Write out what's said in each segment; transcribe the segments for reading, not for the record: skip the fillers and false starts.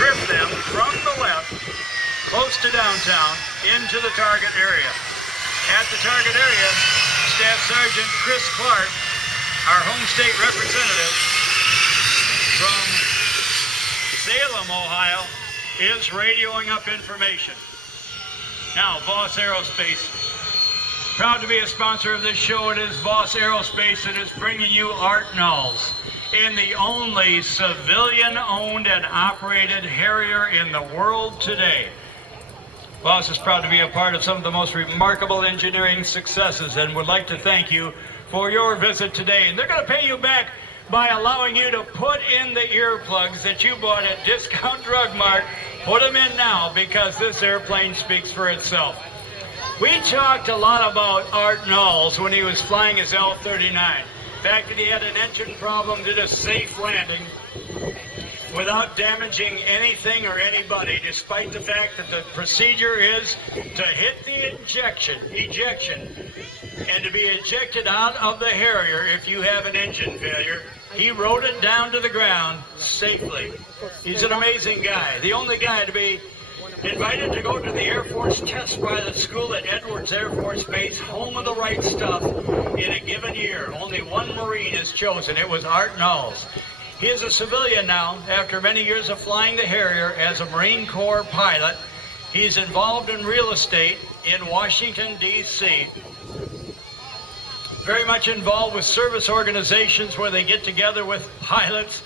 drift them from the left, close to downtown, into the target area. At the target area, Staff Sergeant Chris Clark, our home state representative from Salem, Ohio, is radioing up information. Now, Voss Aerospace, proud to be a sponsor of this show. It is Voss Aerospace that is bringing you Art Knowles in the only civilian-owned and operated Harrier in the world today. Voss is proud to be a part of some of the most remarkable engineering successes and would like to thank you for your visit today. And they're going to pay you back by allowing you to put in the earplugs that you bought at Discount Drug Mart. Put them in now because this airplane speaks for itself. We talked a lot about Art Knowles when he was flying his L-39. The fact that he had an engine problem, did a safe landing without damaging anything or anybody, despite the fact that the procedure is to hit the ejection, and to be ejected out of the Harrier if you have an engine failure. He rode it down to the ground safely. He's an amazing guy. The only guy to be invited to go to the Air Force test pilot school at Edwards Air Force Base, home of the right stuff, in a given year. Only one Marine is chosen. It was Art Knowles. He is a civilian now, after many years of flying the Harrier as a Marine Corps pilot. He's involved in real estate in Washington, D.C., very much involved with service organizations where they get together with pilots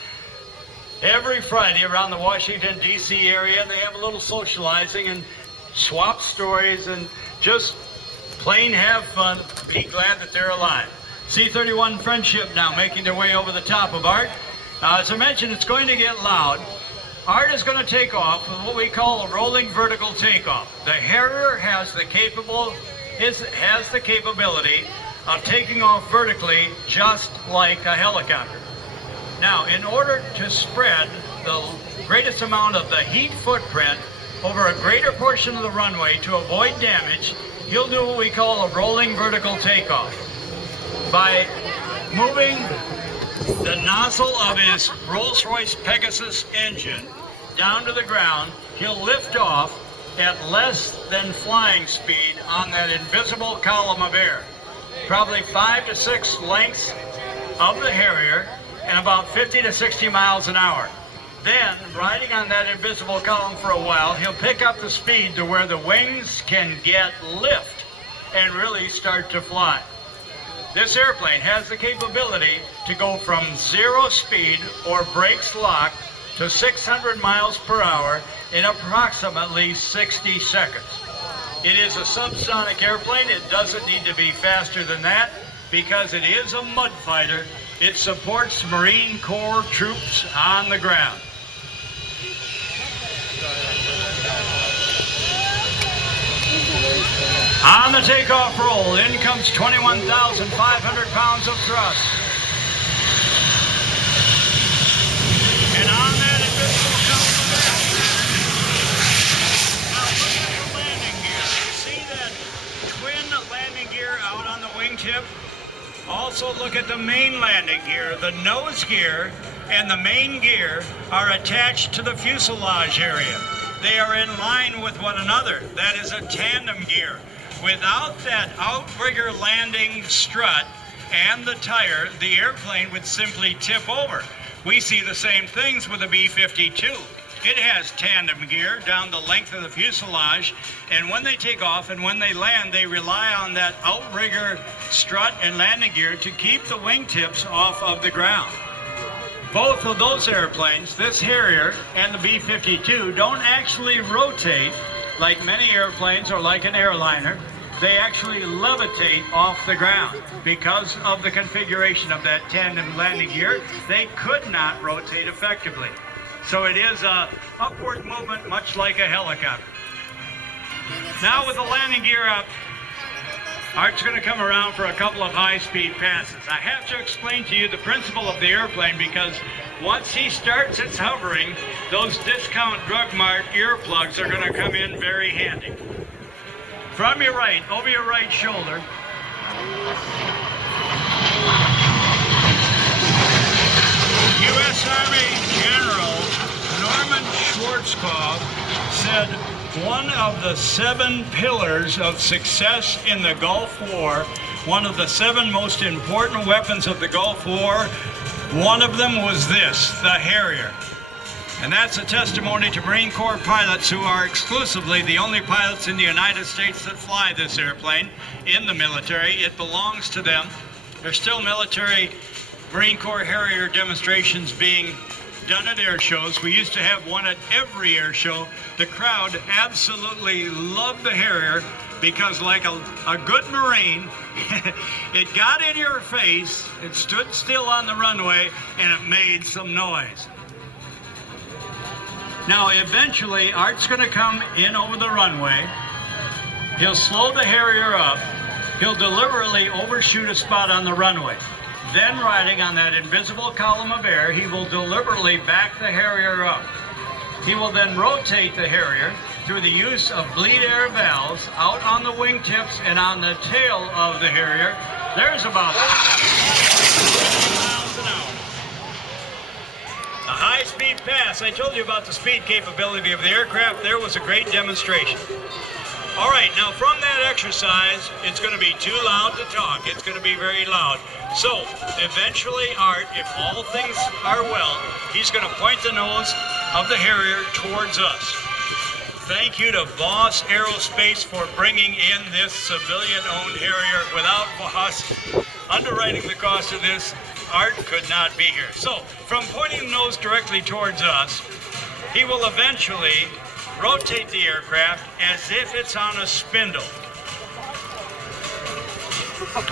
every Friday around the Washington, D.C. area, and they have a little socializing and swap stories and just plain have fun, be glad that they're alive. C-31 Friendship now making their way over the top of Art. As I mentioned, it's going to get loud. Art is going to take off with what we call a rolling vertical takeoff. The Harrier has the capability of taking off vertically just like a helicopter. Now, in order to spread the greatest amount of the heat footprint over a greater portion of the runway to avoid damage, he'll do what we call a rolling vertical takeoff. By moving the nozzle of his Rolls-Royce Pegasus engine down to the ground, he'll lift off at less than flying speed on that invisible column of air. Probably 5 to 6 lengths of the Harrier and about 50 to 60 miles an hour. Then, riding on that invisible column for a while, he'll pick up the speed to where the wings can get lift and really start to fly. This airplane has the capability to go from 0 speed or brakes locked to 600 miles per hour in approximately 60 seconds. It is a subsonic airplane. It doesn't need to be faster than that because it is a mud fighter. It supports Marine Corps troops on the ground. On the takeoff roll, in comes 21,500 pounds of thrust. And on that invisible column of air. Now look at the landing gear. See that twin landing gear out on the wingtip? Also look at the main landing gear. The nose gear and the main gear are attached to the fuselage area. They are in line with one another. That is a tandem gear. Without that outrigger landing strut and the tire, the airplane would simply tip over. We see the same things with the B-52. It has tandem gear down the length of the fuselage, and when they take off and when they land, they rely on that outrigger strut and landing gear to keep the wingtips off of the ground. Both of those airplanes, this Harrier and the B-52, don't actually rotate like many airplanes or like an airliner. They actually levitate off the ground. Because of the configuration of that tandem landing gear, they could not rotate effectively. So it is an upward movement, much like a helicopter. Now with the landing gear up, Art's going to come around for a couple of high-speed passes. I have to explain to you the principle of the airplane because once he starts its hovering, those Discount Drug Mart earplugs are going to come in very handy. From your right, over your right shoulder, U.S. Army General Norman Schwartz Schwarzkopf said one of the 7 pillars of success in the Gulf War, one of the 7 most important weapons of the Gulf War, one of them was this, the Harrier. And that's a testimony to Marine Corps pilots who are exclusively the only pilots in the United States that fly this airplane in the military. It belongs to them. There's still military Marine Corps Harrier demonstrations being done at air shows. We used to have one at every air show. The crowd absolutely loved the Harrier because, like a good Marine, it got in your face, it stood still on the runway, and it made some noise. Now, eventually, Art's going to come in over the runway. He'll slow the Harrier up. He'll deliberately overshoot a spot on the runway. Then, riding on that invisible column of air, he will deliberately back the Harrier up. He will then rotate the Harrier through the use of bleed air valves out on the wingtips and on the tail of the Harrier. There's about 50 miles an hour. A high-speed pass. I told you about the speed capability of the aircraft. There was a great demonstration. All right, now from that exercise, it's going to be too loud to talk. It's going to be very loud. So, eventually, Art, if all things are well, he's going to point the nose of the Harrier towards us. Thank you to Voss Aerospace for bringing in this civilian-owned Harrier. Without Voss underwriting the cost of this, Art could not be here. So, from pointing the nose directly towards us, he will eventually rotate the aircraft as if it's on a spindle.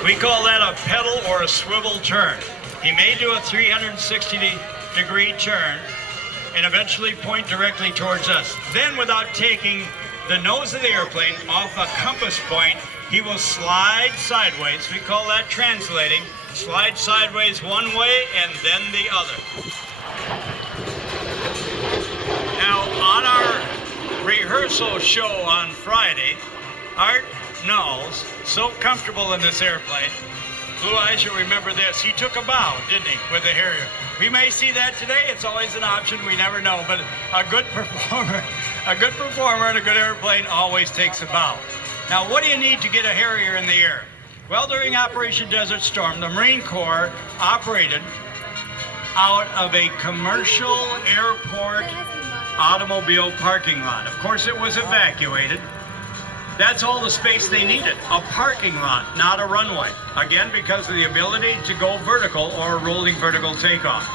We call that a pedal or a swivel turn. He may do a 360-degree turn and eventually point directly towards us. Then, without taking the nose of the airplane off a compass point, he will slide sideways. We call that translating. Slide sideways one way and then the other. Now, on our rehearsal show on Friday, Art Knowles, so comfortable in this airplane, Blue Eyes, you'll remember this, he took a bow, didn't he, with the Harrier. We may see that today. It's always an option. We never know. But a good performer in a good airplane always takes a bow. Now, what do you need to get a Harrier in the air? Well, during Operation Desert Storm, the Marine Corps operated out of a commercial airport automobile parking lot. Of course, it was evacuated. That's all the space they needed, a parking lot, not a runway. Again, because of the ability to go vertical or rolling vertical takeoff.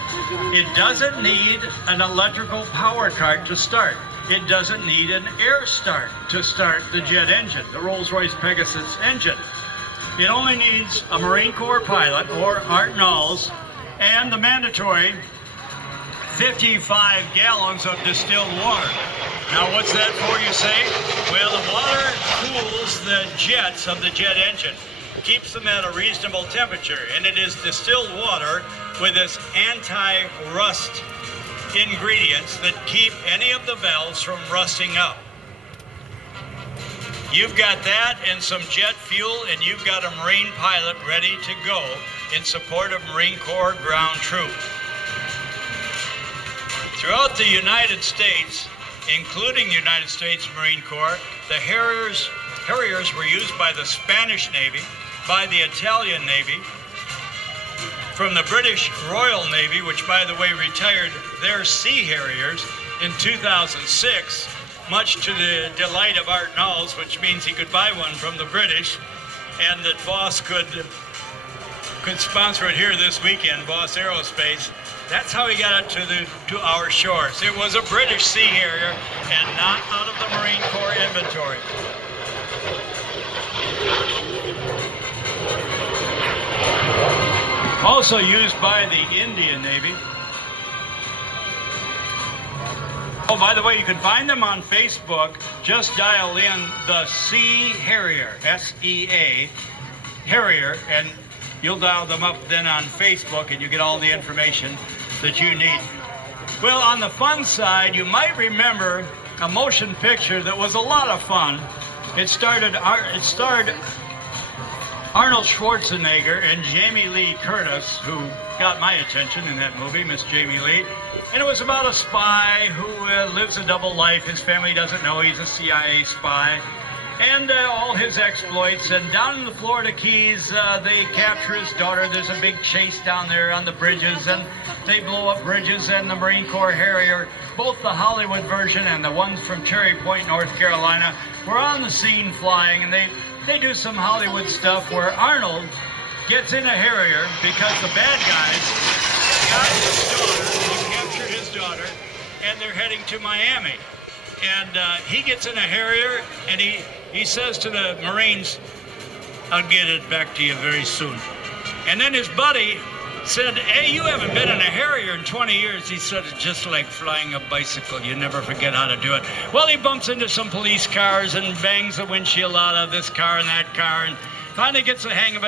It doesn't need an electrical power cart to start. It doesn't need an air start to start the jet engine, the Rolls-Royce Pegasus engine. It only needs a Marine Corps pilot, or Art Knowles, and the mandatory 55 gallons of distilled water. Now, what's that for, you say? Well, the water cools the jets of the jet engine, keeps them at a reasonable temperature, and it is distilled water with this anti-rust ingredients that keep any of the valves from rusting up. You've got that and some jet fuel, and you've got a Marine pilot ready to go in support of Marine Corps ground troops. Throughout the United States, including United States Marine Corps, the Harriers were used by the Spanish Navy, by the Italian Navy, from the British Royal Navy, which, by the way, retired their Sea Harriers in 2006, much to the delight of Art Knowles, which means he could buy one from the British, and that Voss could sponsor it here this weekend, Voss Aerospace. That's how he got it to our shores. It was a British Sea Harrier and not out of the Marine Corps inventory. Also used by the Indian Navy. Oh, by the way, you can find them on Facebook. Just dial in the Sea Harrier, S-E-A, Harrier, and you'll dial them up then on Facebook, and you get all the information that you need. Well, on the fun side, you might remember a motion picture that was a lot of fun. It starred Arnold Schwarzenegger and Jamie Lee Curtis, who got my attention in that movie, Miss Jamie Lee. And it was about a spy who lives a double life. His family doesn't know he's a CIA spy. And all his exploits. And down in the Florida Keys, they capture his daughter. There's a big chase down there on the bridges, and they blow up bridges. And the Marine Corps Harrier, both the Hollywood version and the ones from Cherry Point, North Carolina, were on the scene flying. And they do some Hollywood stuff where Arnold gets in a Harrier because the bad guys got his daughter, they captured his daughter, and they're heading to Miami. And he gets in a Harrier, and he says to the Marines, "I'll get it back to you very soon." And then his buddy said, "Hey, you haven't been in a Harrier in 20 years. He said, "It's just like flying a bicycle. You never forget how to do it." Well, he bumps into some police cars and bangs the windshield out of this car and that car, and finally gets the hang of it.